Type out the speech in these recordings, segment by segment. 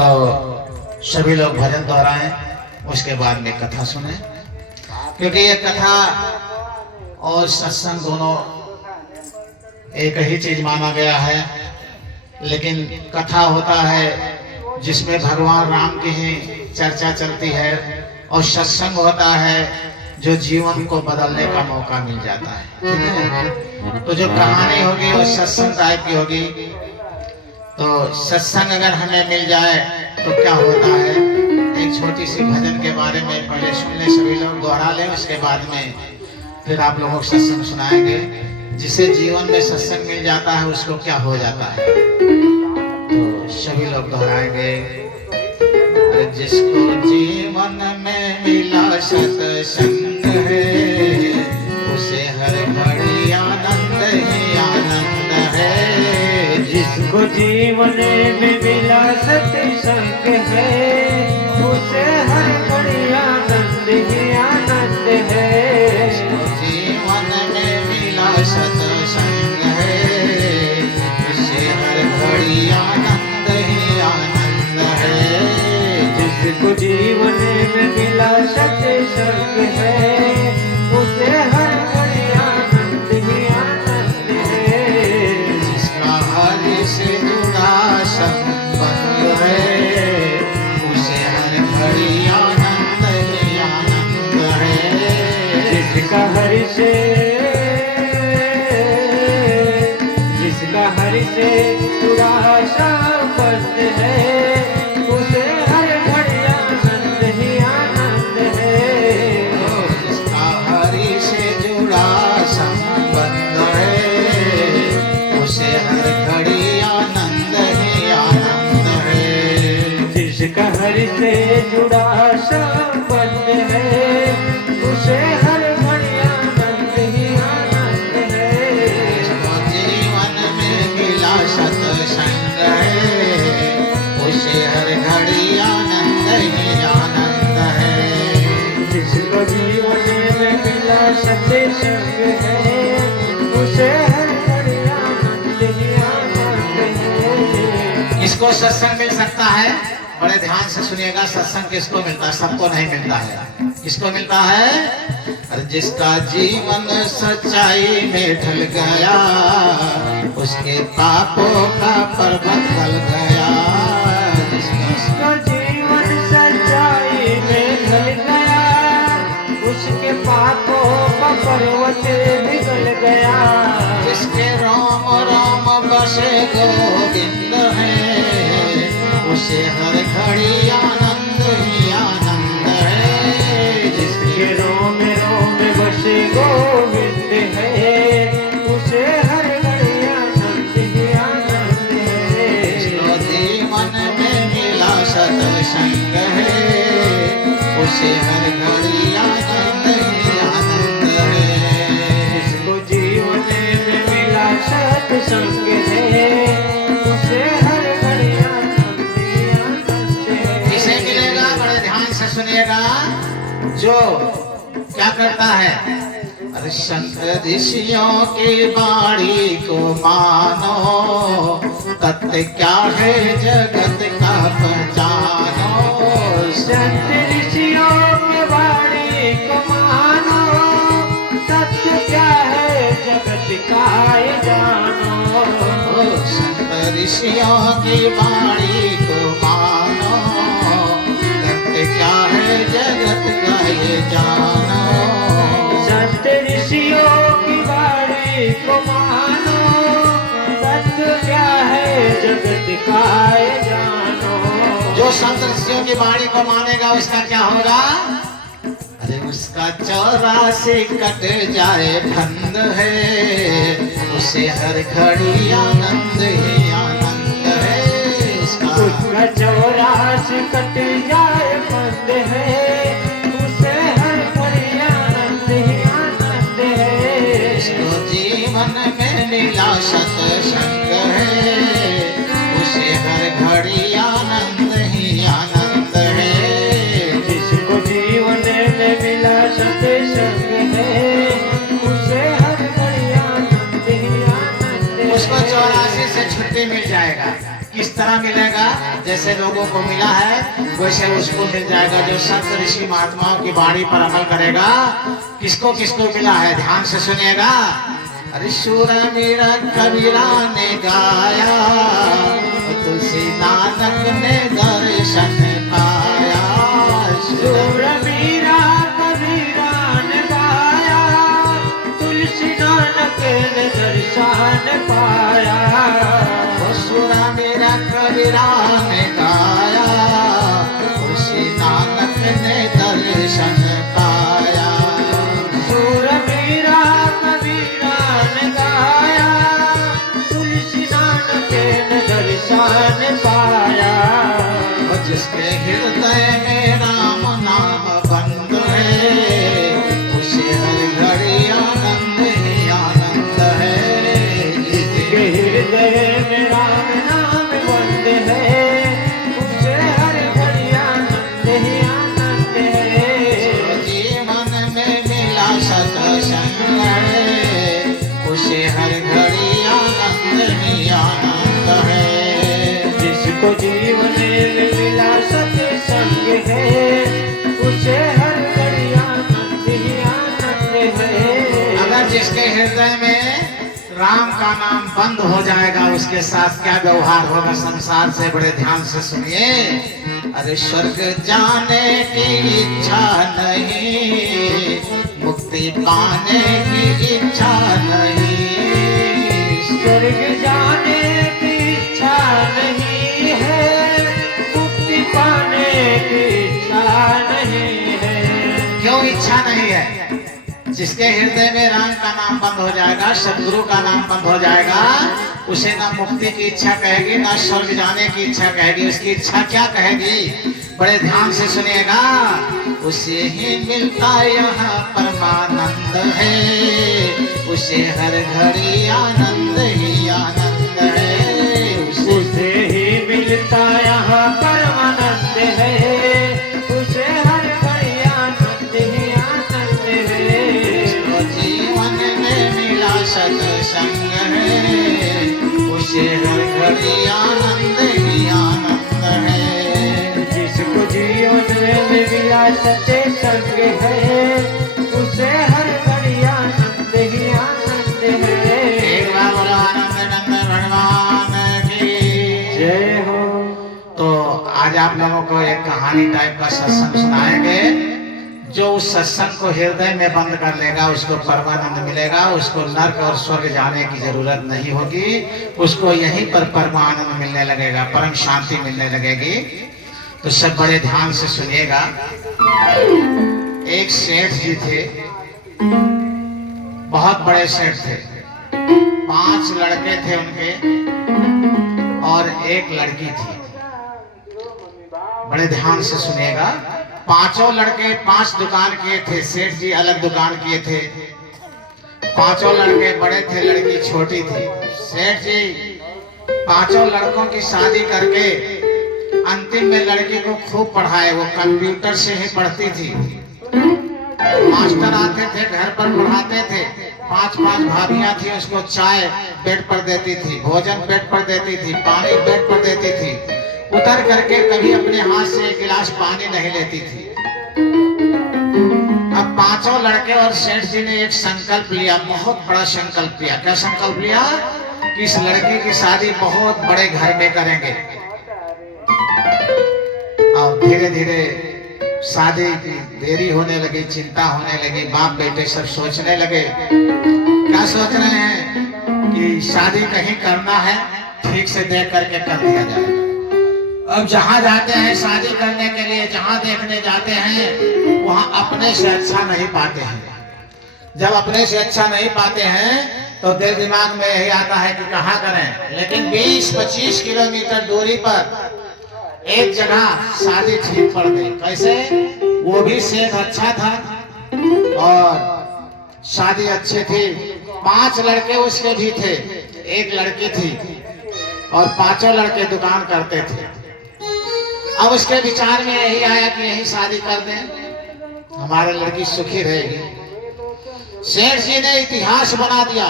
तो सभी लोग भजन दोहराएं, उसके बाद में कथा सुने, क्योंकि ये कथा और सत्संग दोनों एक ही चीज माना गया है। लेकिन कथा होता है जिसमें भगवान राम की ही चर्चा चलती है, और सत्संग होता है जो जीवन को बदलने का मौका मिल जाता है। तो जो कहानी होगी वो सत्संग टाइप की होगी। तो सत्संग अगर हमें मिल जाए तो क्या होता है, एक छोटी सी भजन के बारे में पहले सुन ले, सभी लोग दोहरा लें, उसके बाद में फिर आप लोगों को सत्संग सुनाएंगे। जिसे जीवन में सत्संग मिल जाता है उसको क्या हो जाता है, तो सभी लोग दोहराएंगे। जिसको जीवन में मिला सत्संग है, उसे हर घड़ी आनंद ही आनंद है। जिसको जीवन में मिला सत्संग है, उसे हर घड़ी आनंद ही आनंद है। जिसको जीवन में मिला सत्संग है, उसे हर घड़ी आनंद ही आनंद है। जिसको जीवन में मिला सत्संग है, उसे हर घड़ी आनंद ही आनंद है। जिसका हरि से जुड़ा संबंध है, उसे हर घड़ी आनंद ही आनंद है। जिसका हरि से जुड़ा संबंध है, उसे हर घड़ी आनंद ही आनंद है। जिसका हरि से जुड़ा संबंध है, उसे हर घड़ी आनंद ही आनंद है। जिसका हरि से जुड़ा संबंध है, उसे हर घड़ी आनंद ही आनंद है। जिसको जीवन में मिला सत्संग है, उसे हर घड़ी आनंद ही आनंद है। जिसको जीवन में मिला सत्संग है, उसे हर घड़ी आनंद ही आनंद है। किसको सत्संग मिल सकता है, बड़े ध्यान से सुनिएगा। सत्संग किसको मिलता है, सबको नहीं मिलता है। किसको मिलता है, और जिसका जीवन सच्चाई में ढल गया, उसके पापों का पर्वत गल गया। जिसका जीवन सच्चाई में ढल गया, उसके पापों का पर्वत पिघल गया। जिसके रोम रोम बसे गोविंद है, उसे हर घड़ी आनंद ही आनंद है। जिसके रोम रोम बसे गोविंद है, उसे हर घड़ी आनंद ही आनंद है। जिसको जीवन में मिला सत्संग है, उसे हर घड़ी आनंद ही आनंद है। जिसको जीवन में मिला सत्संग है, उसे हर घड़ी आनंद ही आनंद है। किसे मिलेगा, बड़े ध्यान से सुनिएगा। जो क्या करता है, अरे संत ऋषियों की वाणी को मानो, तत्व क्या है जगत का पहचानो। संत ऋषियों की वाणी को मानो, तत्व क्या है जगत का ये जानो। संत ऋषियों की वाणी को मानो, तत्व क्या है जगत का ये जानो। संत ऋषियों की वाणी को मानो, तत्व क्या है जगत का ये जानो। जो संत ऋषियों की वाणी को मानेगा उसका क्या होगा, अरे उसका 84 कट जाए फंद है, उसे हर घड़ी आनंद ही आनंद है। उसका 84 कट जाए फंद है, उसे हर घड़ी आनंद ही आनंद है। जिसको जीवन में मिला सत्संग है, उसे हर घड़ी आनंद ही आनंद है। जिसको जीवन में मिला सत्संग है, उसे हर घड़ी आनंद ही आनंद है। उसको 84 से छुट्टी मिल जाएगा। किस तरह मिलेगा, जैसे जैसे लोगों को मिला है वैसे उसको मिल जाएगा। जो संत ऋषि महात्माओं की वाणी पर अमल करेगा, किसको किसको मिला है ध्यान से सुनिएगा। अरे सुर मेरा कबीरा ने गाया, तुलसी नानक ने दर्शन पाया। सुर मेरा कबीरा ने गाया, तुलसी नानक ने दर्शन पाया। सुर मेरा कबीरा ने गाया, तुलसी नानक ने दर्शन पाया। सुर मेरा कबीरा ने गाया, तुलसी नानक ने दर्शन पाया। जिसके हृदय में राम नाम बंद है, उसे हर घड़ी आनंद ही आनंद है। जिसके हृदय में राम नाम बंद है, उसे हर घड़ी आनंद ही आनंद है। जीवन में मिला सत्संग है, उसे हर घड़ी आनंद ही आनंद है। जिसको जीवन में मिला सत्संग है, उसे हर घड़ी आनंद ही आनंद है। अगर जिसके हृदय में राम का नाम बंद हो जाएगा, उसके साथ क्या व्यवहार होगा संसार से, बड़े ध्यान से सुनिए। अरे स्वर्ग जाने की इच्छा नहीं, मुक्ति पाने की इच्छा नहीं। स्वर्ग जाने की इच्छा नहीं है, मुक्ति पाने की इच्छा नहीं है। क्यों इच्छा नहीं है? जिसके हृदय में राम का नाम बंद हो जाएगा, सदगुरु का नाम बंद हो जाएगा, उसे ना मुक्ति की इच्छा कहेगी, ना स्वर्ग जाने की इच्छा कहेगी। उसकी इच्छा क्या कहेगी? बड़े ध्यान से सुनिएगा। उसे ही मिलता यहाँ परमानंद है, उसे हर घड़ी आनंद ही आनंद है। उसे ही मिलता यहाँ परमानंद है, उसे हर घड़ी आनंद ही आनंद है। जीवन में मिला सत्संग है, उसे हर घड़ी आनंद ही आनंद है। जिसको जीवन में मिला सत्संग है, उसे हर घड़ी आनंद ही आनंद है। एक बार बोलो आनंद नंद भगवान की जय हो। तो आज आप लोगों को एक कहानी टाइप का सत्संग सुनाएंगे। जो उस सत्संग को हृदय में बंद कर लेगा, उसको परमानंद मिलेगा, उसको नर्क और स्वर्ग जाने की जरूरत नहीं होगी, उसको यहीं पर परमानंद मिलने लगेगा, परम शांति मिलने लगेगी। तो सब बड़े ध्यान से सुनिएगा। एक सेठ जी थे, बहुत बड़े सेठ थे। 5 लड़के थे उनके और एक लड़की थी। बड़े ध्यान से सुनिएगा। 5 लड़के 5 दुकान किए थे। सेठ जी अलग दुकान किए थे। 5 लड़के बड़े थे, लड़की छोटी थी। सेठ जी 5 लड़कों की शादी करके अंतिम में लड़की को खूब पढ़ाए। वो कंप्यूटर से ही पढ़ती थी। मास्टर आते थे, घर पर पढ़ाते थे। 5 भाभियां थी, उसको चाय बेड पर देती थी, भोजन बेड पर देती थी, पानी बेड पर देती थी। उतर करके कभी अपने हाथ से एक गिलास पानी नहीं लेती थी। अब 5 लड़के और सेठ जी ने एक संकल्प लिया, बहुत बड़ा संकल्प लिया। क्या संकल्प लिया? कि इस लड़की की शादी बहुत बड़े घर में करेंगे। और धीरे धीरे शादी की देरी होने लगी, चिंता होने लगी। बाप बेटे सब सोचने लगे। क्या सोच रहे हैं? कि शादी कहीं करना है, ठीक से देख करके कर दिया जाए। अब जहाँ जाते हैं शादी करने के लिए, जहाँ देखने जाते हैं, वहाँ अपने से अच्छा नहीं पाते हैं। जब अपने से अच्छा नहीं पाते हैं तो दिल दिमाग में यही आता है कि कहाँ करें। लेकिन 20-25 किलोमीटर दूरी पर एक जगह शादी ठीक पड़ गई। कैसे? वो भी सेठ अच्छा था और शादी अच्छी थी। 5 लड़के उसके भी थे, एक लड़की थी और 5 लड़के दुकान करते थे। अब उसके विचार में यही आया कि यही शादी कर दें, हमारी लड़की सुखी रहेगी। सेठ जी ने इतिहास बना दिया।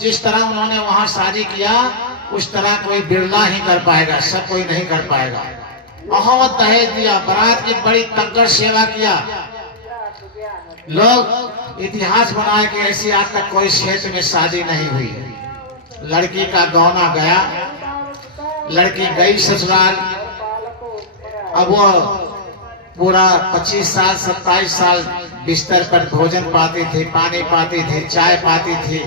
जिस तरह उन्होंने वहां शादी किया, उस तरह कोई बिरला ही कर पाएगा, सब कोई नहीं कर पाएगा। बहुत दहेज दिया, बारात की बड़ी तगड़ सेवा किया। लोग इतिहास बनाए कि ऐसी आज तक कोई क्षेत्र में शादी नहीं हुई। लड़की का गौना गया, लड़की गई ससुराल। अब वो पूरा 25 साल 27 साल बिस्तर पर भोजन पाती थी, पानी पाती थी, चाय पाती थी,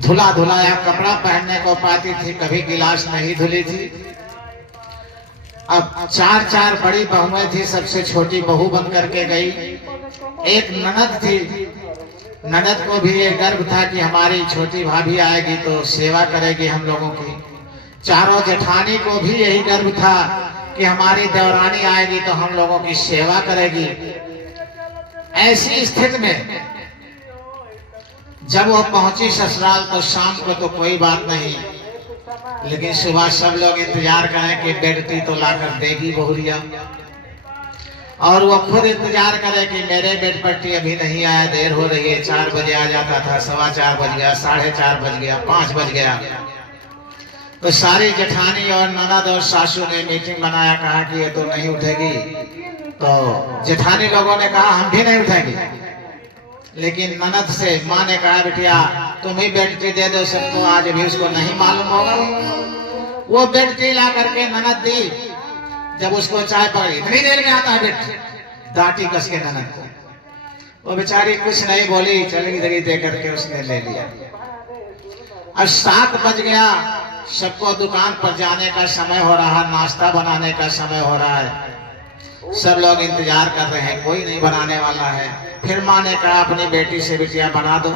धुला धुलाया कपड़ा पहनने को पाती थी, कभी गिलास नहीं धुली थी। अब 4 बड़ी बहुएं थी, सबसे छोटी बहू बन करके गई। एक ननद थी, ननद को भी ये गर्व था कि हमारी छोटी भाभी आएगी तो सेवा करेगी हम लोगों की। चारों जेठानी को भी यही गर्व था कि हमारी देवरानी आएगी तो हम लोगों की सेवा करेगी। ऐसी स्थिति में जब वो पहुंची ससुराल तो शाम को तो कोई बात नहीं, लेकिन सुबह सब लोग इंतजार करें कि बेडती तो लाकर देगी बहुरिया, और वो खुद इंतजार करे कि मेरे बेड पट्टी अभी नहीं आया, देर हो रही है। 4 बजे आ जाता था, 4:15 बज गया, 4:30 बज गया, 5 बज गया। तो सारी जेठानी और ननद और सासू ने मीटिंग बनाया, कहा कि ये तो नहीं उठेगी। तो जेठानी लोगों ने कहा हम भी नहीं उठेंगे, लेकिन ननद से माँ ने कहा बिटिया तुम ही बेडटी दे दो सबको, आज भी उसको नहीं मालूम होगा। वो बेडटी ला करके ननद दी। जब उसको चाय पकड़ी, इतनी देर में आता है बेटी, डांटी कस के ननद को। वो बेचारी कुछ नहीं बोली, चली गई दे करके उसने ले लिया। अब 7 बज गया, सबको दुकान पर जाने का समय हो रहा, नाश्ता बनाने का समय हो रहा है। सब लोग इंतजार कर रहे हैं, कोई नहीं बनाने वाला है। फिर माँ ने कहा अपनी बेटी से बिटिया बना दो,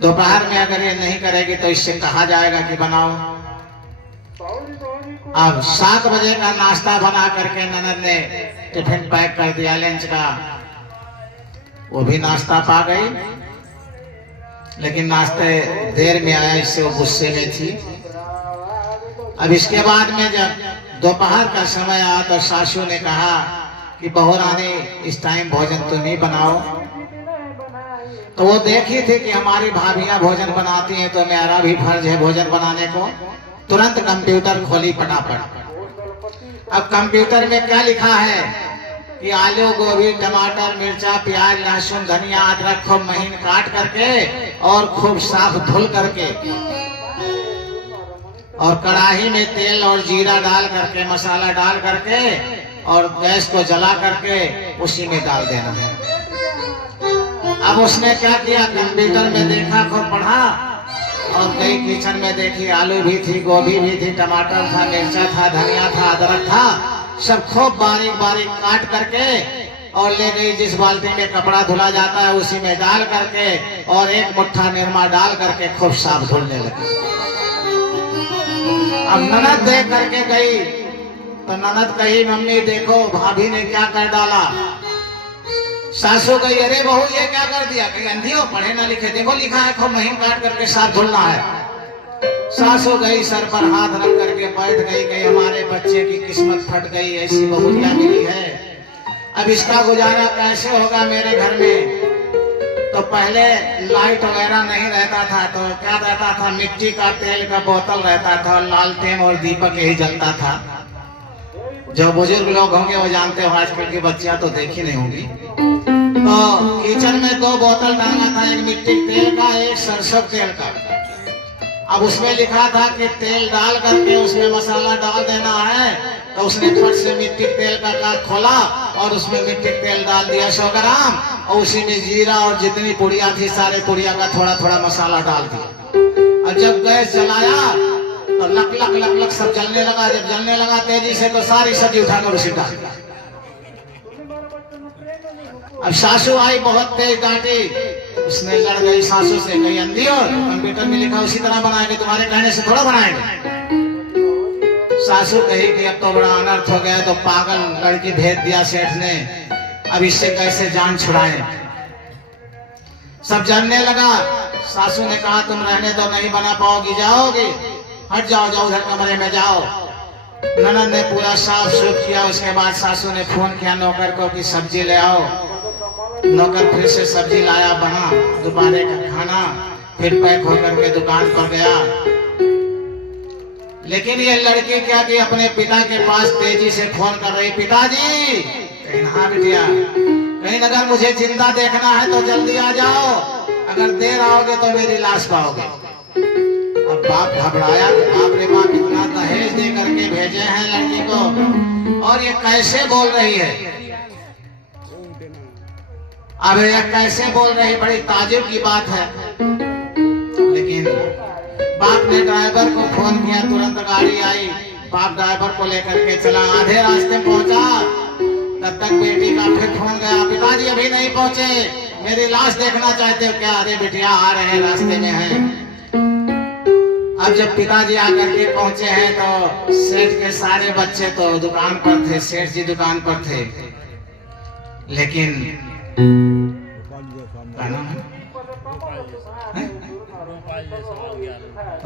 दोपहर में अगर ये नहीं करेगी तो इससे कहा जाएगा कि बनाओ। अब 7 बजे का नाश्ता बना करके ननद ने टिफिन पैक कर दिया लंच का। वो भी नाश्ता पा गई, लेकिन नाश्ते देर में आया, इससे वो गुस्से में थी। अब इसके बाद में जब दोपहर का समय आया तो सासू ने कहा कि बहू रानी इस टाइम भोजन तुम ही बनाओ। तो वो देखी थी कि हमारी भाभियां भोजन बनाती हैं तो मेरा भी फर्ज है भोजन बनाने को। तुरंत कंप्यूटर खोली फटाफट। अब कंप्यूटर में क्या लिखा है कि आलू गोभी टमाटर मिर्चा प्याज लहसुन धनिया अदरक खूब महीन काट करके और खूब साफ धुल करके और कढ़ाई में तेल और जीरा डाल करके मसाला डाल करके और गैस को जला करके उसी में डाल देना है। अब उसने क्या किया, कंप्यूटर में देखा, खूब पढ़ा और गई किचन में देखी, आलू भी थी, गोभी भी थी, टमाटर था, मिर्चा था, धनिया था, अदरक था, सब खूब बारीक बारीक काट करके और ले गई। जिस बाल्टी में कपड़ा धुला जाता है उसी में डाल करके और एक मुट्ठा निरमा डाल करके खूब साफ धुलने लगी। अब ननद देख करके गई तो ननद कही मम्मी देखो भाभी ने क्या कर डाला। सासू कही अरे बहू ये क्या कर दिया। कहीं अंधी हो, पढ़े ना लिखे, देखो लिखा है खूब महीन काट करके साफ धुलना है। सासू गई सर पर हाथ रख करके बैठ गई, कहीं हमारे बच्चे की किस्मत फट गई, ऐसी बहुरिया मिली है, अब इसका गुजारा कैसे होगा मेरे घर में। तो पहले लाइट वगैरह नहीं रहता था, तो क्या रहता था, मिट्टी का तेल का बोतल रहता था, लालटेन और दीपक यही जलता था। जो बुजुर्ग लोग होंगे वो जानते हो, आजकल की बच्चियां तो देखी नहीं होंगी। तो किचन में 2 बोतल डाला था, एक मिट्टी तेल का एक सरसों तेल का। अब उसमें लिखा था कि तेल डाल करके उसमें मसाला डाल देना है। तो उसने फट से मिट्टी तेल का काट खोला और उसमें मिट्टी तेल डाल दिया 100 ग्राम और उसी में जीरा और जितनी पुड़िया थी सारे पुड़िया का थोड़ा थोड़ा मसाला डाल दिया। और जब गैस जलाया तो लक लक लक लक सब जलने लगा। जब जलने लगा तेजी से तो सारी सब्जी उठाकर उसी डाल दिया। अब सासू आई, बहुत तेज डांटी, उसने लड़ गई सासू से, कही अंधी हो, कंप्यूटर में लिखा उसी तरह बनाएंगे, तुम्हारे कहने से थोड़ा बनाएंगे। सासू कही कि अब तो बड़ा अनर्थ हो गया, तो पागल लड़की भेज दिया सेठ ने, अब इससे कैसे जान छुड़ाएं। सब जानने लगा। सासू ने कहा तुम रहने तो नहीं बना पाओगी, जाओगी, हट जाओ, जाओ उधर कमरे में जाओ। ननद ने पूरा साफ सुफ किया। उसके बाद सासू ने फोन किया नौकर को कि सब्जी ले आओ। नौकर फिर से सब्जी लाया, बना दोपहर का खाना, फिर पैक होकर के दुकान पर गया। लेकिन ये लड़की क्या कि अपने पिता के पास तेजी से फोन कर रही, पिताजी। कहीं हाँ बिटिया, कहीं अगर मुझे जिंदा देखना है तो जल्दी आ जाओ, अगर देर आओगे तो मेरी लाश पाओगे। अब बाप घबराया, बाप रे बाप, इतना दहेज दे करके भेजे हैं लड़की को और ये कैसे बोल रही है। अब ये कैसे बोल रही, बड़ी ताजुब की बात है। लेकिन बाप ने ड्राइवर को फोन किया, तुरंत गाड़ी आई, बाप ड्राइवर को लेकर के चला, आधे रास्ते पहुंचा, तब तक बेटी का फिर फोन गया, पिताजी अभी नहीं पहुंचे, मेरी लाश देखना चाहते हो क्या? अरे बिटिया आ रहे हैं, रास्ते में हैं। अब जब पिताजी आकर के पहुंचे हैं तो सेठ के सारे बच्चे तो दुकान पर थे, सेठ जी दुकान पर थे। लेकिन क्या नाम है?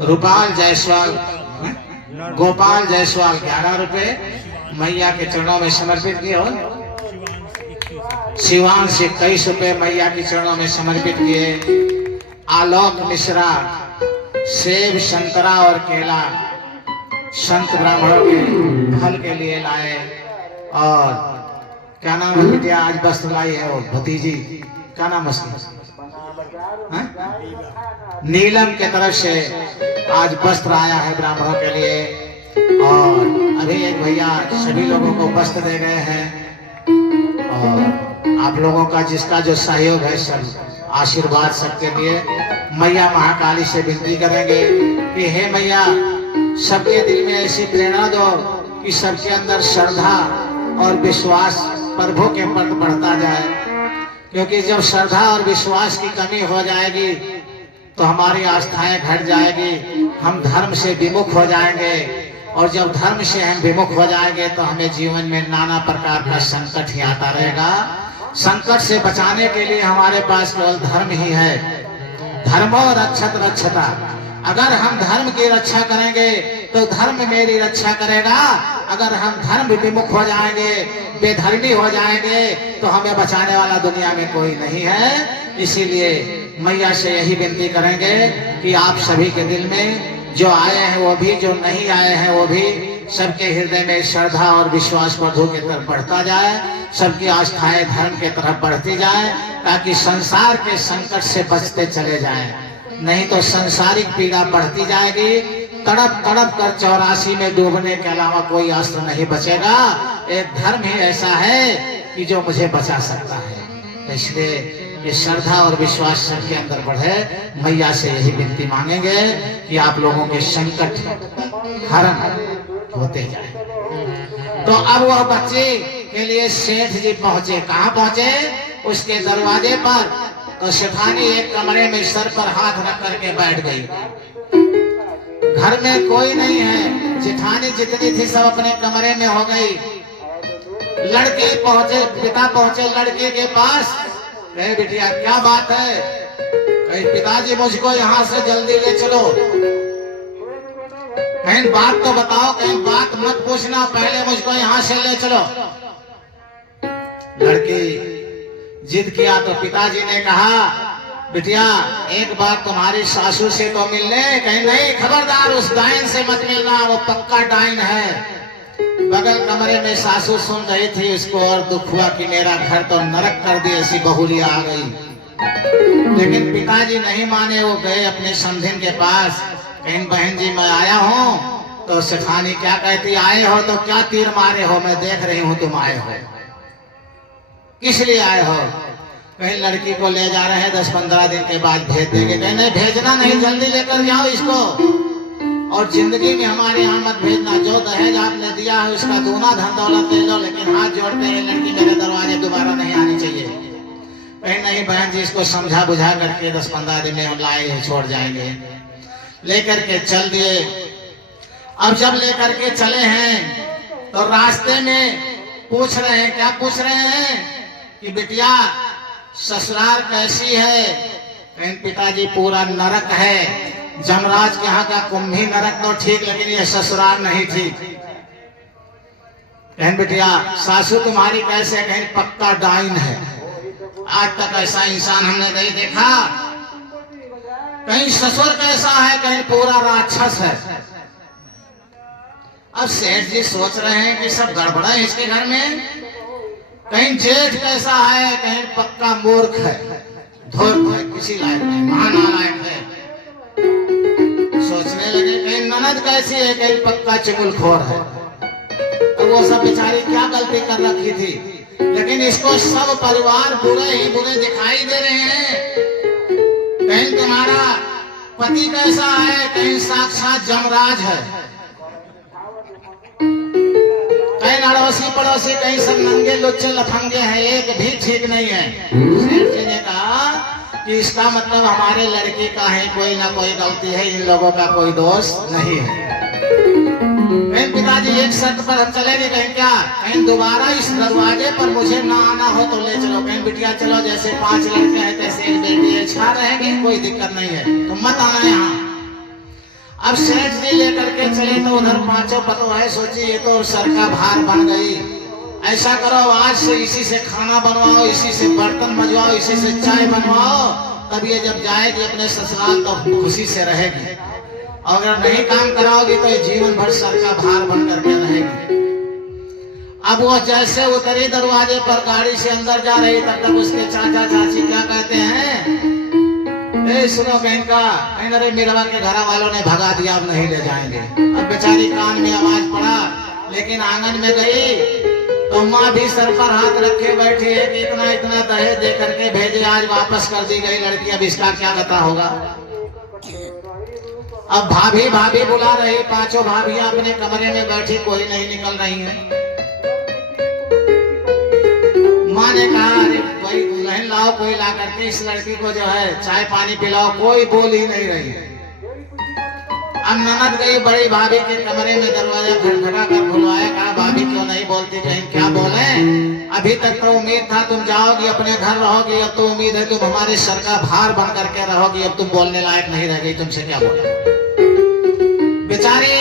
रूपाल जायसवाल, गोपाल जायसवाल 11 रुपए मैया के चरणों में समर्पित किए। हो शिवांश 21 रुपए मैया के चरणों में समर्पित किए। आलोक मिश्रा सेब, संतरा और केला संत ब्राह्मणों के फल के लिए लाए। और क्या नाम है बिटिया, आज वस्त्र लाई है वो भतीजी, क्या नाम है उसका? नीलम के तरफ से आज वस्त्र आया है ब्राह्मणों के लिए। और अभी एक भैया सभी लोगों को वस्त्र दे गए हैं। और आप लोगों का जिसका जो सहयोग है, सब आशीर्वाद सबके लिए। मैया महाकाली से विनती करेंगे कि हे मैया, सबके दिल में ऐसी प्रेरणा दो कि सबके अंदर श्रद्धा और विश्वास प्रभु के प्रति बढ़ता जाए। क्योंकि जब श्रद्धा और विश्वास की कमी हो जाएगी तो हमारी आस्थाएं घट जाएगी, हम धर्म से विमुख हो जाएंगे। और जब धर्म से हम विमुख हो जाएंगे तो हमें जीवन में नाना प्रकार का संकट ही आता रहेगा। संकट से बचाने के लिए हमारे पास केवल धर्म ही है। धर्मो रक्षत रक्षता, अगर हम धर्म की रक्षा करेंगे तो धर्म मेरी रक्षा करेगा। अगर हम धर्म विमुख हो जाएंगे, बेधर्मी हो जाएंगे तो हमें बचाने वाला दुनिया में कोई नहीं है। इसीलिए मैया से यही विनती करेंगे कि आप सभी के दिल में जो आए हैं वो भी, जो नहीं आए हैं वो भी, सबके हृदय में श्रद्धा और विश्वास प्रभु की तरफ बढ़ता जाए, सबकी आस्थाएं धर्म की तरफ बढ़ती जाए, ताकि संसार के संकट से बचते चले जाएं। नहीं तो संसारिक पीड़ा बढ़ती जाएगी। तड़प तड़प कर 84 में डूबने के अलावा कोई अस्त्र नहीं बचेगा। एक धर्म ही ऐसा है कि जो मुझे बचा सकता है। इसलिए ये श्रद्धा और विश्वास सबके अंदर बढ़े। मैया से यही विनती मांगेंगे कि आप लोगों के संकट हरण होते जाए। तो अब वह बच्चे के लिए सेठ जी पहुंचे। कहाँ पहुंचे? उसके दरवाजे पर। तो शेठानी एक कमरे में सर पर हाथ रख करके बैठ गई। घर में कोई नहीं है, जेठानी जितनी थी सब अपने कमरे में हो गई। लड़के पहुंचे, पिता पहुंचे लड़के के पास। कहे बिटिया क्या बात है? कहे पिताजी मुझको यहाँ से जल्दी ले चलो। कहीं बात तो बताओ, कहीं बात मत पूछना, पहले मुझको यहाँ से ले चलो। लड़की जिद किया तो पिताजी ने कहा बिटिया एक बार तुम्हारी सासू से तो मिल ले। कहीं नहीं, खबरदार उस डाइन से मत मिलना, वो पक्का डाइन है। बगल कमरे में सासू सुन रही थी, उसको और दुख हुआ कि मेरा घर तो नरक कर दी, ऐसी बहुलिया आ गई। लेकिन पिताजी नहीं माने, वो गए अपने समधिन के पास। कहीं बहन जी मैं आया हूँ। तो शेठानी क्या कहती, आए हो तो क्या तीर मारे हो? मैं देख रही हूँ तुम आए हो, किस लिए आए हो? कहीं लड़की को ले जा रहे हैं, 10-15 दिन के बाद भेज देंगे। कहने भेजना नहीं, जल्दी लेकर जाओ इसको, और जिंदगी में हमारे यहाँ मत भेजना। जो दहेज आपने दिया है उसका दूना धन दौलत ले लो, लेकिन हाथ जोड़ते हैं लड़की मेरे दरवाजे दोबारा नहीं आनी चाहिए। कहीं नहीं बहन जी, इसको समझा बुझा करके 10-15 दिन में लाए छोड़ जाएंगे। लेकर के चल दिए। अब जब लेकर के चले हैं तो रास्ते में पूछ रहे हैं, क्या पूछ रहे हैं कि बिटिया ससुराल कैसी है? कहीं पिताजी पूरा नरक है। जमराज के यहाँ का कुंभी नरक तो ठीक, लेकिन ये ससुराल नहीं थी। कहीं बिटिया सासू तुम्हारी कैसे? कहीं पक्का डाइन है, आज तक ऐसा इंसान हमने नहीं देखा। कहीं ससुर कैसा है? कहीं पूरा राक्षस है। अब सेठ जी सोच रहे हैं कि सब गड़बड़ा है इसके घर में, कहीं जेठ कैसा है, कहीं पक्का मूर्ख है, धूर्त है, किसी लायक नहीं, महानालायक है। सोचने लगे कहीं ननद कैसी है, कहीं पक्का चुगलखोर है। तो वो सब बेचारी क्या गलती कर रखी थी, लेकिन इसको सब परिवार बुरे ही बुरे दिखाई दे रहे हैं। कहीं तुम्हारा पति कैसा है, कहीं साक्षात जमराज है, कहीं अड़ोसी पड़ोसी कहीं सब नंगे लुच्चे लफंगे हैं, एक भी ठीक नहीं है। सेठ जी ने कहा कि इसका मतलब हमारे लड़की का है कोई ना कोई गलती है, इन लोगों का कोई दोष नहीं है। पिताजी एक शर्त पर हम चलेंगे, कहीं क्या, कहीं दोबारा इस दरवाजे पर मुझे ना आना हो तो ले चलो, कहीं बिटिया चलो, जैसे 5 लड़के हैं तैसे एक बेटी है, छा रहेंगे, कोई दिक्कत नहीं है, तो मत आना यहाँ। अब सेठ जी लेकर के चले तो उधर 5 पतो है, सोची ये तो सर का भार बन गई। ऐसा करो आज से इसी से खाना बनवाओ, इसी से बर्तन मजवाओ, इसी से चाय बनवाओ, तब ये जब जाएगी अपने ससुराल तो खुशी से रहेगी। अगर नहीं काम कराओगी तो जीवन भर सर का भार बन करके रहेगी। अब वो जैसे उतरी दरवाजे पर गाड़ी से अंदर जा रही, तब तक उसके चाचा चाची क्या कहते हैं, ए सुनो बहन का, कहीं अरे मीरवा के घर वालों ने भगा दिया, अब नहीं ले जाएंगे। अब बेचारी कान में आवाज पड़ा, लेकिन आंगन में गई तो माँ भी सर पर हाथ रखे बैठी है कि इतना इतना दहेज दे करके भेजे, आज वापस कर दी गई लड़की, अब इसका क्या पता होगा। अब भाभी भाभी बुला रही, 5 भाभियां अपने कमरे में बैठी, कोई नहीं निकल रही है। माँ ने कहा अरे कोई दुल्हन लाओ, कोई ला करके इस लड़की को जो है चाय पानी पिलाओ, कोई बोल ही नहीं रही है। अब ननद गई बड़ी भाभी के कमरे में, दरवाजा खटखटा कर खुलवाया, कहा भाभी क्यों नहीं बोलती, कहीं क्या बोले, अभी तक तो उम्मीद था तुम जाओगी अपने घर रहोगी, अब तो उम्मीद है तुम हमारे सर का भार बन करके रहोगी, अब तुम बोलने लायक नहीं रह गई, तुमसे क्या बोले। बेचारी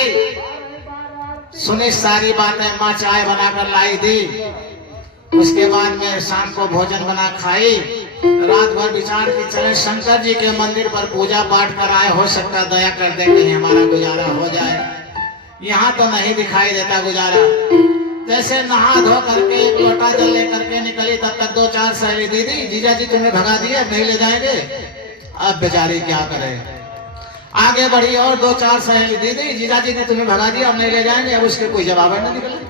सुनी सारी बातें, माँ चाय बनाकर लाई दी, उसके बाद में शाम को भोजन बना खाई, रात भर विचार के चले शंकर जी के मंदिर पर पूजा पाठ कराए, हो सकता दया कर दे कहीं हमारा गुजारा हो जाए। यहाँ तो नहीं दिखाई देता गुजारा। जैसे नहा धो करके एक लोटा जल लेकर के निकली, तब तक 2-4 सहेली दीदी जीजा जी तुम्हें भगा दिया, नहीं ले जाएंगे। अब बेचारी क्या करे, आगे बढ़ी और 2-4 सहेली दीदी जीजा जी ने तुम्हें भगा दिया, अब नहीं ले जाएंगे। अब उसके कोई जवाब नहीं निकले।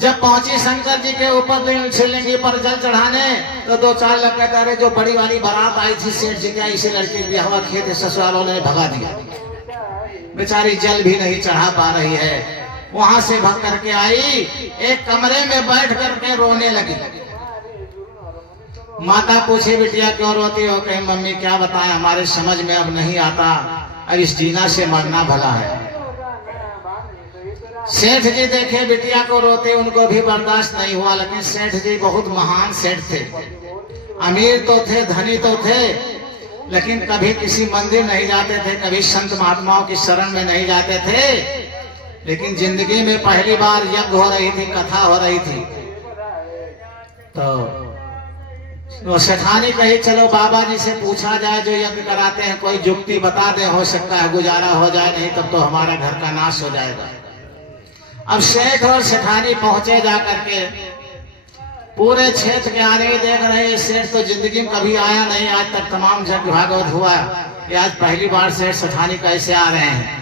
जब पहुंची शंकर जी के ऊपर शिवलिंगी पर जल चढ़ाने, तो 2-4 लोग कहते अरे जो बड़ी वाली बारात आई थी सेठ जी का, इसी लड़के की हवा खेत ससुरालों ने भगा दिया। बेचारी जल भी नहीं चढ़ा पा रही है। वहां से भाग करके आई, एक कमरे में बैठ करके रोने लगी। माता पूछी बिटिया क्यों रोती हो, कहीं मम्मी क्या बताएं, हमारे समझ में अब नहीं आता, अब इस जीना से मरना भला है। सेठ जी देखे बिटिया को रोते, उनको भी बर्दाश्त नहीं हुआ। लेकिन सेठ जी बहुत महान सेठ थे, अमीर तो थे, धनी तो थे, लेकिन कभी किसी मंदिर नहीं जाते थे, कभी संत महात्माओं की शरण में नहीं जाते थे। लेकिन जिंदगी में पहली बार यज्ञ हो रही थी, कथा हो रही थी, तो सेठानी कही चलो बाबा जी से पूछा जाए, जो यज्ञ कराते हैं कोई जुक्ति बता दे, हो सकता है गुजारा हो जाए, नहीं तब तो हमारा घर का नाश हो जाएगा। अब सेठ और सेठानी पहुंचे जा करके, पूरे क्षेत्र के आने देख रहे, सेठ तो जिंदगी में कभी आया नहीं, आज तक तमाम यज्ञ भागवत हुआ, कि आज पहली बार सेठ सेठानी कैसे आ रहे हैं।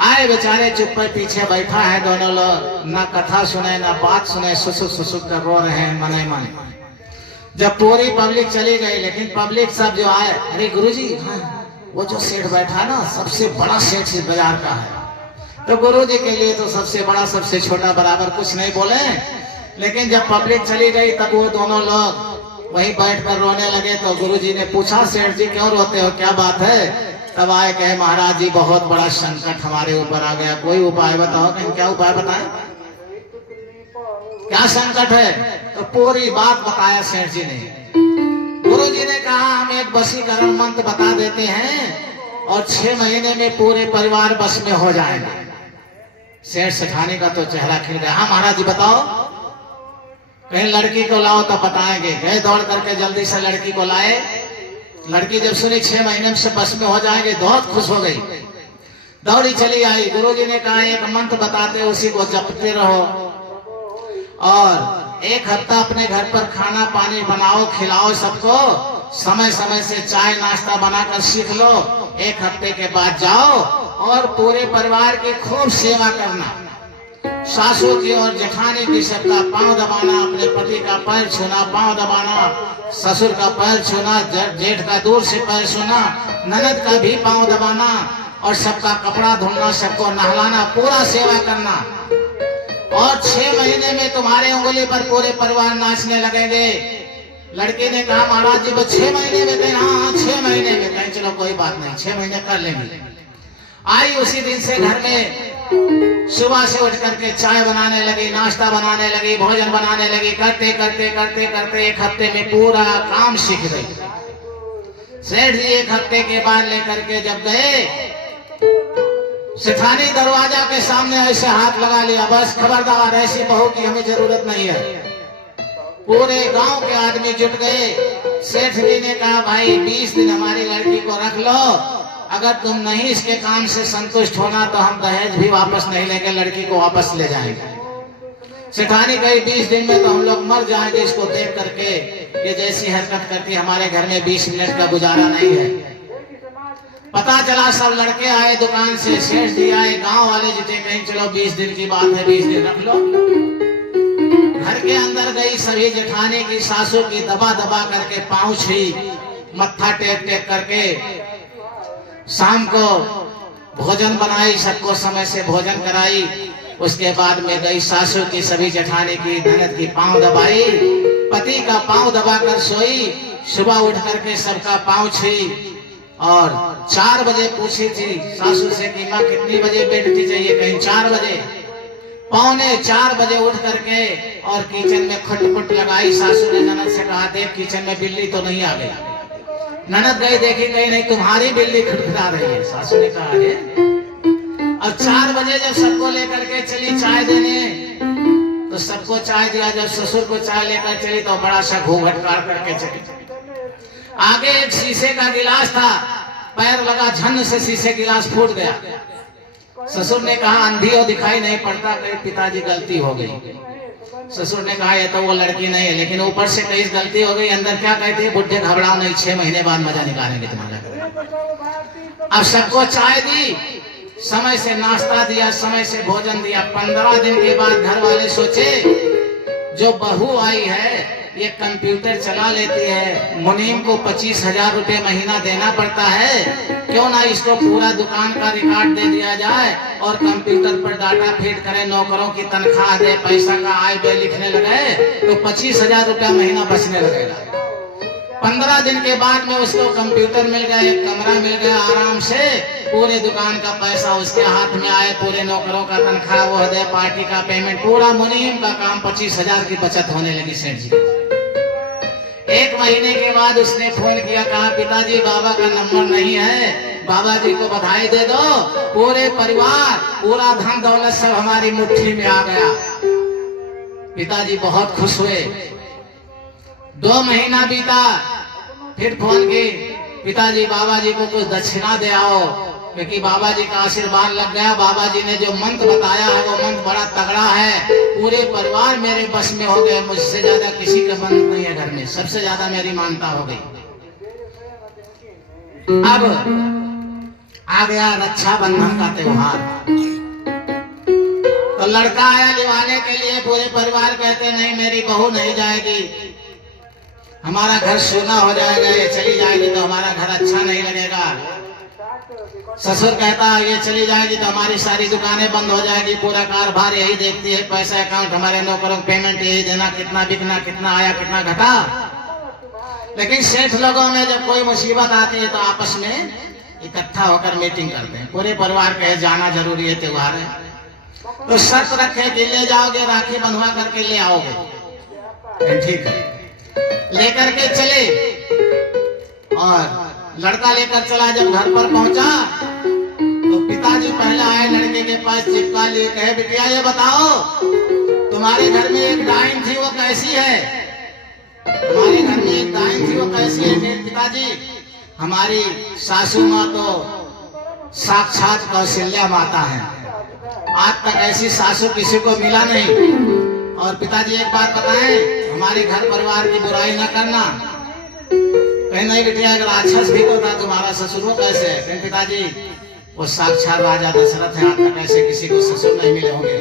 आए बेचारे चुप पर पीछे बैठा है, दोनों लोग ना कथा सुने ना बात सुने, सुसुक सुसुक कर रो रहे हैं मने मन। जब पूरी पब्लिक चली गई, लेकिन पब्लिक सब जो आए, अरे गुरुजी वो जो सेठ बैठा है ना, सबसे बड़ा सेठ इस बाजार का है। तो गुरुजी के लिए तो सबसे बड़ा सबसे छोटा बराबर, कुछ नहीं बोले। लेकिन जब पब्लिक चली गई, तब वो दोनों लोग वहीं बैठकर रोने लगे। तो गुरुजी ने पूछा सेठ जी क्यों रोते हो, क्या बात है। तब आए कहे महाराज जी बहुत बड़ा संकट हमारे ऊपर आ गया, कोई उपाय बताओ। क्या उपाय बताएं, क्या संकट है। तो पूरी बात बताया सेठ जी ने। गुरु जी ने कहा हम एक वशीकरण मंत्र बता देते हैं और 6 महीने में पूरे परिवार बस में हो जाएगा। सेठ सेठानी का तो चेहरा खिल गया। हाँ महाराज जी बताओ। कहीं लड़की को लाओ तो बताएंगे। गए दौड़ करके जल्दी से लड़की को लाए। लड़की जब सुनी 6 महीने से बस में हो जाएंगे, बहुत खुश हो गई। दौड़ी चली आई। गुरुजी ने कहा एक मंत्र बताते उसी को जपते रहो और एक हफ्ता अपने घर पर खाना पानी बनाओ, खिलाओ सबको, समय समय से चाय नाश्ता बनाकर सीख लो। एक हफ्ते के बाद जाओ और पूरे परिवार की खूब सेवा करना, सासू की और जेठानी की सबका पांव दबाना, अपने पति का पैर छूना, पांव दबाना, ससुर का पैर छूना, जेठ का दूर से पैर छूना, ननद का भी पांव दबाना और सबका कपड़ा धोना, सबको नहलाना, पूरा सेवा करना। और 6 महीने में तुम्हारे उंगली पर पूरे परिवार नाचने लगेंगे। लड़की ने कहा महाराज जी वो 6 महीने में? कहे हाँ 6 महीने में। कहे चलो कोई बात नहीं, 6 महीने कर लेंगे। आई उसी दिन से घर में सुबह से उठ करके चाय बनाने लगी, नाश्ता बनाने लगी, भोजन बनाने लगी। करते करते करते करते एक हफ्ते में पूरा काम सीख गई। सेठ जी 1 हफ्ते के बाद लेकर के जब गए, सेठानी दरवाजा के सामने ऐसे हाथ लगा लिया, बस खबरदार ऐसी बहू की हमें जरूरत नहीं है। पूरे गांव के आदमी जुट गए। सेठ जी ने कहा भाई 20 दिन हमारी लड़की को रख लो, अगर तुम नहीं इसके काम से संतुष्ट होना तो हम दहेज भी वापस नहीं लेंगे, लड़की को वापस ले जाएंगे। सेठानी कही 20 दिन में तो हम लोग मर जाएंगे इसको देख करके, ये जैसी हरकत करती हमारे घर में 20 मिनट का गुजारा नहीं है। पता चला सब लड़के आए दुकान से, सेठ जी आए, गांव वाले जुटे, कहीं चलो 20 दिन की बात है 20 दिन रख लो। घर के अंदर गई, सभी जेठानी की सासू की दबा दबा करके पांव छुई, मत्था टेक टेक करके शाम को भोजन बनाई, सबको समय से भोजन कराई। उसके बाद में गई सासू की, सभी जेठानी की, ननद की पांव दबाई, पति का पांव दबाकर सोई। सुबह उठ करके सबका पांव छुई और 4 बजे पूछी थी सासू से कि माँ कितनी बजे बैठती चाहिए? कहीं 4 बजे। 3:45 बजे उठ करके और किचन में खटपट लगाई। सासू ने ननद से कहा देख किचन में बिल्ली तो नहीं आ गई। ननद गई, देखी कहीं नहीं, तुम्हारी बिल्ली खटखटा रही है। सासू ने कहा अरे। अब 4 बजे जब सबको लेकर के चली चाय देने, तो सबको चाय दिया। जब ससुर को चाय लेकर चली तो बड़ा सा घूंघट काट करके चली। आगे एक शीशे का गिलास था, पैर लगा, झन से शीशे गिलास फूट गया। ससुर ने कहा अंधी हो दिखाई नहीं पड़ता, कहीं पिताजी गलती हो गई। ससुर ने कहा ये तो वो लड़की नहीं है, लेकिन ऊपर से कहीं गलती हो गई, अंदर क्या कहती है बुढ़े घबराओ नहीं, 6 महीने बाद मजा निकालेंगे तुम्हारा। अब सबको चाय दी, समय से नाश्ता दिया, समय से भोजन दिया। 15 दिन के बाद घर वाले सोचे जो बहू आई है ये कंप्यूटर चला लेती है, मुनीम को 25,000 रुपए महीना देना पड़ता है, क्यों ना इसको पूरा दुकान का रिकॉर्ड दे दिया जाए और कंप्यूटर पर डाटा फीड करें, नौकरों की तनख्वाह दे, पैसा का आय व्यय लिखने लगे तो 25,000 रुपया महीना बचने लगेगा। 15 दिन के बाद में उसको कंप्यूटर मिल गया, एक कमरा मिल गया, आराम से पूरे दुकान का पैसा उसके हाथ में आए, पूरे नौकरों का तनख्वाह वो दे, पार्टी का पेमेंट, पूरा मुनीम का काम, 25,000 की बचत होने लगी सेठ जी। 1 महीने के बाद उसने फोन किया, कहा पिताजी बाबा का नंबर नहीं है, बाबा जी को बधाई दे दो, पूरे परिवार, पूरा धन दौलत सब हमारी मुट्ठी में आ गया। पिताजी बहुत खुश हुए। 2 महीना बीता, फिर फोन की, पिताजी बाबा जी को कुछ दक्षिणा दे आओ, क्योंकि बाबा जी का आशीर्वाद लग गया। बाबा जी ने जो मंत्र बताया है वो मंत्र बड़ा तगड़ा है, पूरे परिवार मेरे बस में हो गए, मुझसे ज्यादा किसी का मंत्र नहीं है घर में, सबसे ज्यादा मेरी मानता हो गई। अब आ गया रक्षाबंधन का त्योहार, तो लड़का आया निभाने के लिए। पूरे परिवार कहते नहीं मेरी बहू नहीं जाएगी, हमारा घर सोना हो जाएगा, ये चली जाएगी तो हमारा घर अच्छा नहीं लगेगा। ससुर कहता ये चली जाएगी तो हमारी सारी दुकानें बंद हो जाएगी, पूरा कारोबार यही देखती है, पैसा अकाउंट हमारे नौकरों को पेमेंट यही देना, कितना बिकना, कितना आया, कितना घटा। लेकिन सेठ लोगों में जब कोई मुसीबत आती है तो आपस में इकट्ठा होकर मीटिंग करते हैं, पूरे परिवार कहे जाना जरूरी है, त्योहार है। तो शर्त रखे कि ले जाओगे, राखी बंधवा करके ले आओगे। ठीक है, लेकर के चले और लड़का लेकर चला। जब घर पर पहुंचा तो पिताजी पहले आए, लड़के के पास चिपका लिए, कहे बिटिया ये बताओ तुम्हारे घर में एक डाइन थी वो कैसी है? तुम्हारे घर में एक डाइन थी वो कैसी है? पिताजी हमारी सासू माँ तो साक्षात कौशल्या माता है। आज तक ऐसी सासू किसी को मिला नहीं। और पिताजी एक बात बताएं, हमारे घर परिवार की बुराई न करना। कहीं नहीं बिटिया, अगर राक्षस भी तो था तुम्हारा ससुर वो कैसे है? लेकिन पिताजी वो साक्षात राजा दशरथ है, आज तक ऐसे किसी को ससुर नहीं मिले होंगे।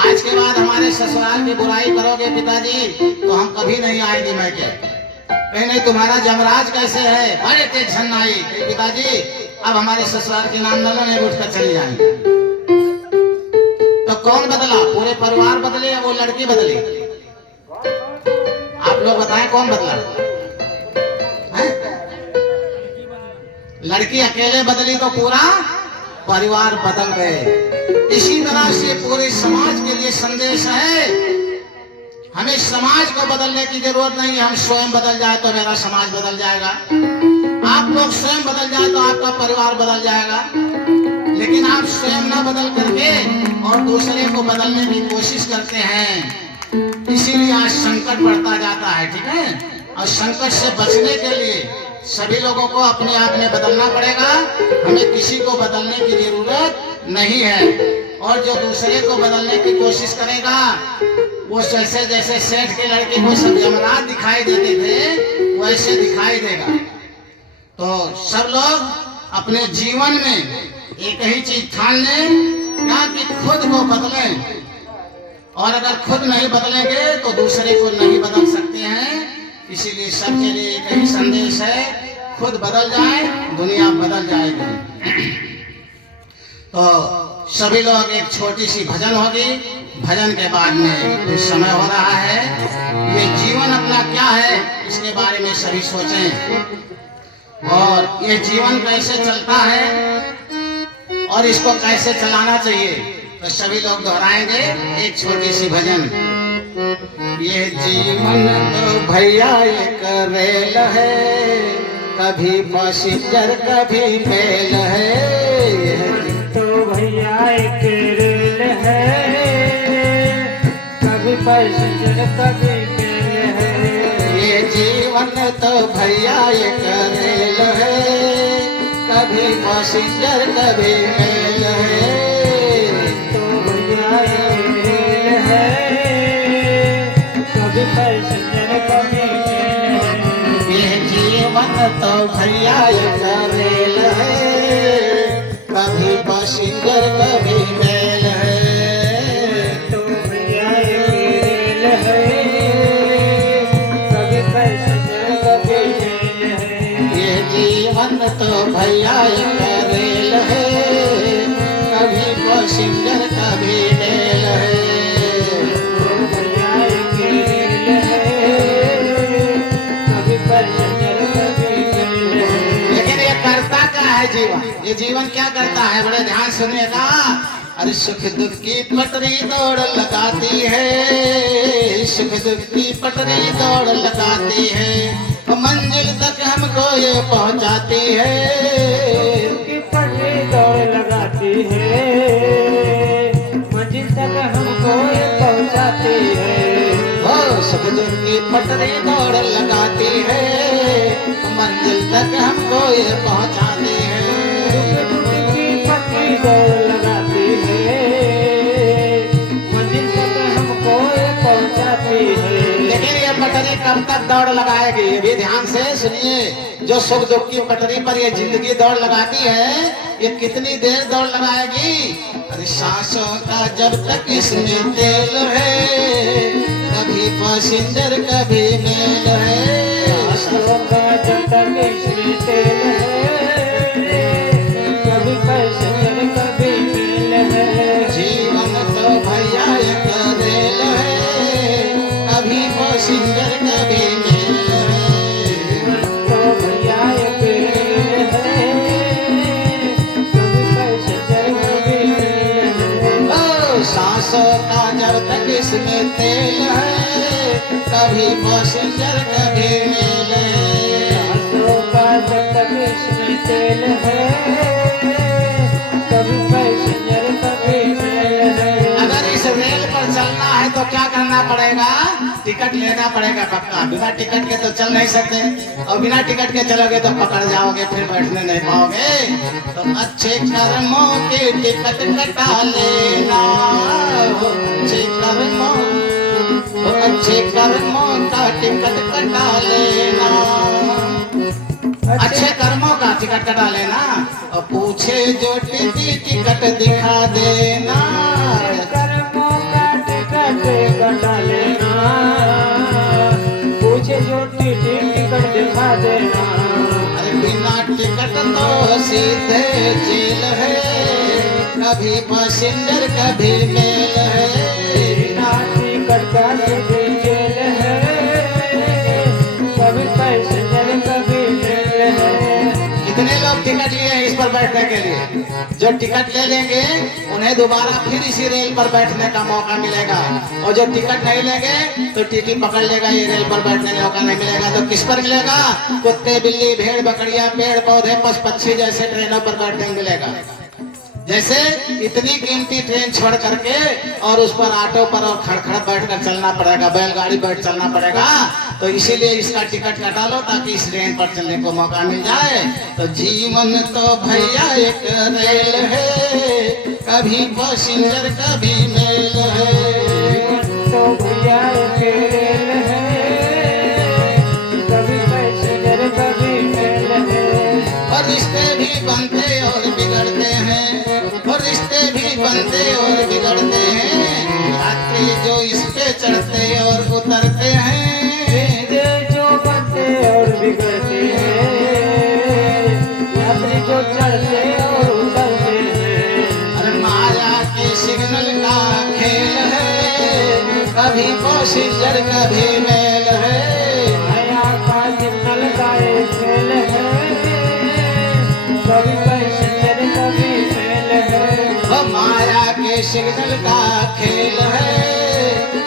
आज के बाद हमारे ससुराल की बुराई करोगे पिताजी तो हम कभी नहीं आएंगे मैके। कहीं नहीं तुम्हारा जमराज कैसे है, बड़े तेज झन्नाई। पिताजी अब हमारे ससुराल के नाम न लेने, उठकर चली जाएंगे। तो कौन बदला? पूरे परिवार बदले या वो लड़की बदली? आप लोग बताएं कौन बदला है? लड़की अकेले बदली तो पूरा परिवार बदल गए। इसी तरह से पूरे समाज के लिए संदेश है, हमें समाज को बदलने की जरूरत नहीं है। हम स्वयं बदल जाए तो मेरा समाज बदल जाएगा, आप लोग स्वयं बदल जाए तो आपका परिवार बदल जाएगा। लेकिन आप स्वयं ना बदल करके और दूसरे को बदलने की कोशिश करते हैं, इसीलिए आज संकट बढ़ता जाता है। ठीक है, और संकट से बचने के लिए सभी लोगों को अपने आप में बदलना पड़ेगा। हमें किसी को बदलने की जरूरत नहीं है। और जो दूसरे को बदलने की कोशिश करेगा वो जैसे जैसे सेठ के लड़के को सब जमरात दिखाई देते थे वैसे दिखाई देगा। तो सब लोग अपने जीवन में एक ही चीज ठान लें, क्या कि खुद को बदलें। और अगर खुद नहीं बदलेंगे तो दूसरे को नहीं बदल सकते हैं। इसीलिए सबके लिए एक ही संदेश है, खुद बदल जाए दुनिया बदल जाएगी। तो सभी लोग एक छोटी सी भजन होगी, भजन के बाद में समय हो रहा है। ये जीवन अपना क्या है इसके बारे में सभी सोचें, और ये जीवन कैसे चलता है और इसको कैसे चलाना चाहिए। तो सभी लोग दोहराएंगे एक छोटी सी भजन। ये जीवन तो भैया एक रेल है, कभी पैसेंजर कभी मेल है। तो भैया एक रेल है, कभी पैसेंजर कभी मेल है। ये जीवन तो भैया एक रेल है, कभी पैसेंजर कभी मेल है। तो भैया एक रेल है, कभी पैसेंजर कभी मेल है। ये जीवन तो भैया एक रेल है, कभी पैसेंजर कभी मेल है। तो भैया एक रेल है, कभी पैसेंजर कभी मेल है। ये जीवन तो भैया एक रेल है, कभी पैसेंजर कभी मेल है। तो भैया एक रेल है, कभी पैसेंजर कभी मेल है। लेकिन ये करता क्या है जीवन? ये जीवन क्या करता है? बड़े ध्यान सुनिएगा। अरे सुख दुख की पटरी दौड़ लगाती है, सुख दुख की पटरी दौड़ लगाती है, मंजिल तक हमको ये पहुंचाती है। की पटरी दौड़ लगाती है, मंजिल तक हमको ये पहुंचाती है। ओ सुख दुख की पटरी दौड़ लगाती है, मंजिल तक हमको ये पहुंचाती है। की पटरी दौड़ लगाती है, मंजिल तक हमको ये पहुंचाती है। लेकिन ये पटरी कब तक दौड़ लगाएगी? ये भी ध्यान से सुनिए। जो सुख दुख की पटरी पर ये जिंदगी दौड़ लगाती है, ये कितनी देर दौड़ लगाएगी? अरे सांसों का जब तक इसमें तेल है, कभी पैसेंजर कभी मेल है। सांसों का जब तक इसमें तेल है, कभी पैसेंजर कभी मेल है। जीवन तो भैया एक रेल है, कभी पैसेंजर कभी मेल है। तो भैया एक रेल है, कभी पैसेंजर कभी मेल है। ओ सांसों का जब तक इसमें तेल है, कभी पैसेंजर कभी मेल है। सांसों का जब तक इसमें तेल है, कभी पैसेंजर कभी मेल है। अगर इस रेल पर चलना है तो क्या करना पड़ेगा? टिकट लेना पड़ेगा पक्का। बिना टिकट के तो चल नहीं सकते, और बिना टिकट के चलोगे तो पकड़ जाओगे, फिर बैठने नहीं पाओगे। तो अच्छे कर्मों की टिकट कटा लेना, अच्छे कर्मों का टिकट कटा लेना, अच्छे कर्मों का टिकट कटा लेना। और पूछे जो टीटी टिकट दिखा देना, कर्मों का टिकट कटा लेना, पूछे जो टिकट दिखा देना। अरे बिना टिकट तो सीधे जेल है, कभी पैसेंजर कभी मेल है। बिना टिकट का सीधे जेल है, कभी पैसेंजर कभी मेल है। कितने लोग टिकट लिए हैं इस पर बैठने के लिए? जो टिकट ले लेंगे उन्हें दोबारा फिर इसी रेल पर बैठने का मौका मिलेगा, और जो टिकट नहीं लेंगे तो टीटी पकड़ लेगा, ये रेल पर बैठने का मौका नहीं मिलेगा। तो किस पर मिलेगा? कुत्ते, बिल्ली, भेड़, बकरियां, पेड़ पौधे, पशु पक्षी जैसे ट्रेनों पर बैठने मिलेगा। जैसे इतनी कीमती ट्रेन छोड़ करके और उस पर ऑटो पर और खड़खड़ बैठकर चलना पड़ेगा, बैलगाड़ी बैठ चलना पड़ेगा। तो इसीलिए इसका टिकट कटा लो ताकि इस ट्रेन पर चलने को मौका मिल जाए। तो जीवन तो भैया एक रेल है, कभी पैसेंजर कभी मेल है। तो भैया एक रेल है, कभी पैसेंजर कभी मेल है। और रिश्ते भी बनते और बिगड़ते हैं, और रिश्ते भी बनते और बिगड़ते हैं। यात्री जो इस पे चढ़ते और उतरते हैं, रिश्ते जो बनते और बिगड़ते हैं, यात्री जो चढ़ते और उतरते हैं। अरे माया के सिग्नल का खेल है, कभी पैसेंजर कभी मेल है। माया का सिग्नल का एक खेल है, कभी पैसेंजर कभी मेल है। वो माया के सिग्नल का खेल है,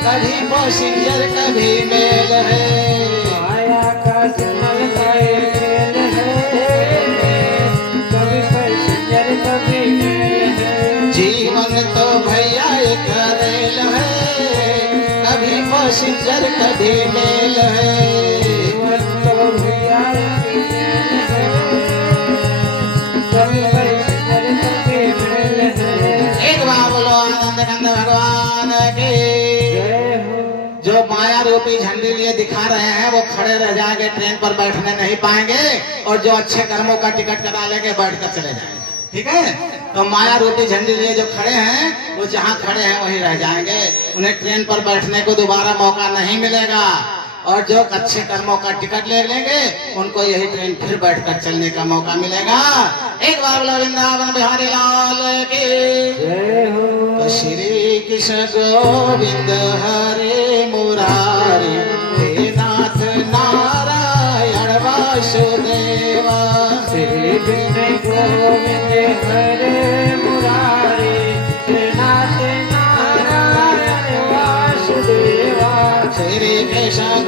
कभी पैसेंजर कभी मेल है। माया का सिग्नल का एक खेल है, कभी पैसेंजर कभी मेल है। जीवन तो भैया एक रेल है, कभी पैसेंजर कभी मेल है। जीवन तो भैया एक रेल है, कभी पैसेंजर कभी मेल है। एक बार बोलो आनंद कंद भगवान की। जय हो। जो माया रूपी झंडी लिए दिखा रहे हैं वो खड़े रह जाएंगे, ट्रेन पर बैठने नहीं पाएंगे, और जो अच्छे कर्मों का टिकट कटा लेंगे बैठ कर चले जाएंगे। ठीक है? तो माया रूपी झंडी लिए जो खड़े हैं वो जहाँ खड़े हैं वहीं रह जाएंगे, उन्हें ट्रेन पर बैठने को दोबारा मौका नहीं मिलेगा। और जो अच्छे कर्मों का टिकट ले लेंगे उनको यही ट्रेन फिर बैठकर चलने का मौका मिलेगा। एक बार बोलो वृंदावन बिहारी लाल की। जय हो। तो श्री कृष्ण गोविंद हरे मुरारी, हे नाथ नारायण वासुदेवा। श्री कृष्ण गोविंद हरे मुरारी, हे नाथ नारायण वासुदेवा। श्री कृष्ण